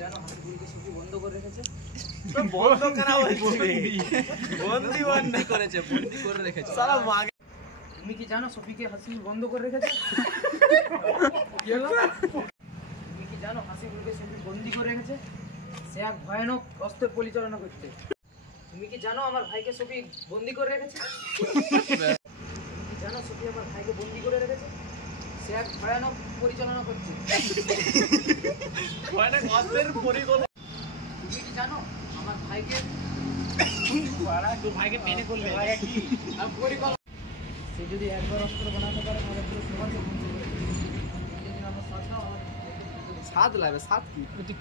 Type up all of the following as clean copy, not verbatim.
জানো হাসিবুলকে সফি বন্ধ করে রেখেছে? বন্ধ করা হয়েছে, বন্দি করেছে, বন্দি করে রেখেছে। সালা মাগে। তুমি কি জানো সফিকে হাসিবুল বন্ধ করে রেখেছে? কি হলো? তুমি কি জানো হাসিবুলকে সফি বন্দি করে রেখেছে? সে এক ভয়ানক অস্ত্রের পরিচালনা করতে। তুমি কি জানো আমার ভাইকে সফি বন্দি করে রেখেছে? তুমি কি জানো সফি আমার ভাইকে বন্দি করে রেখেছে? সে এক ভয়ানক পরিচালনা করছে। ভয়ানক অস্ত্রের পরিকল্পনা। তুমি কি জানো আমার ভাইকে তোর ভাইকে পেনে করলে কি পরিকল্পনা? সে যদি একবার অস্ত্র বানাতে পারে তাহলে পুরো সমাজে সাত লাগবে, সাত কি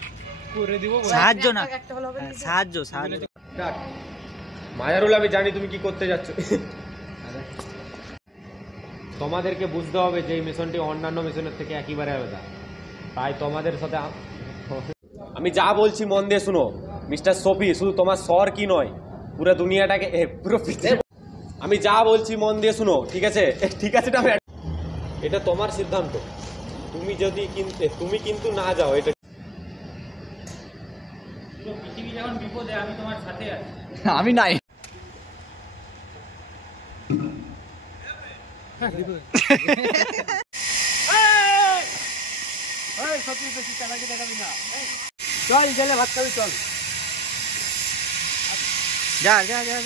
করে দিব। সাহায্য না, একটা হলো হবে না। সাহায্য সাহায্য। মাজারুল, আমি জানি তুমি কি করতে যাচ্ছ। তোমাদেরকে বুঝতে হবে যে এই মিশনটি অন্যান্য মিশনের থেকে একেবারে আলাদা। তাই তোমাদের সাথে আমি যা বলছি মন দিয়ে শুনো। মিস্টার সফি, শুধু তোমার স্বর কি নয়, পুরো দুনিয়াটাকে পুরো আমি যা বলছি মন দিয়ে শুনো, ঠিক আছে? ঠিক আছে, এটা তোমার সিদ্ধান্ত। তুমি যদি তুমি কিন্তু না যাও, এটা পৃথিবী যখন বিপদে আমি তোমার সাথে আছি। আমি নাই। চল গেলে ভাত খাবি, চল। যা যা যা।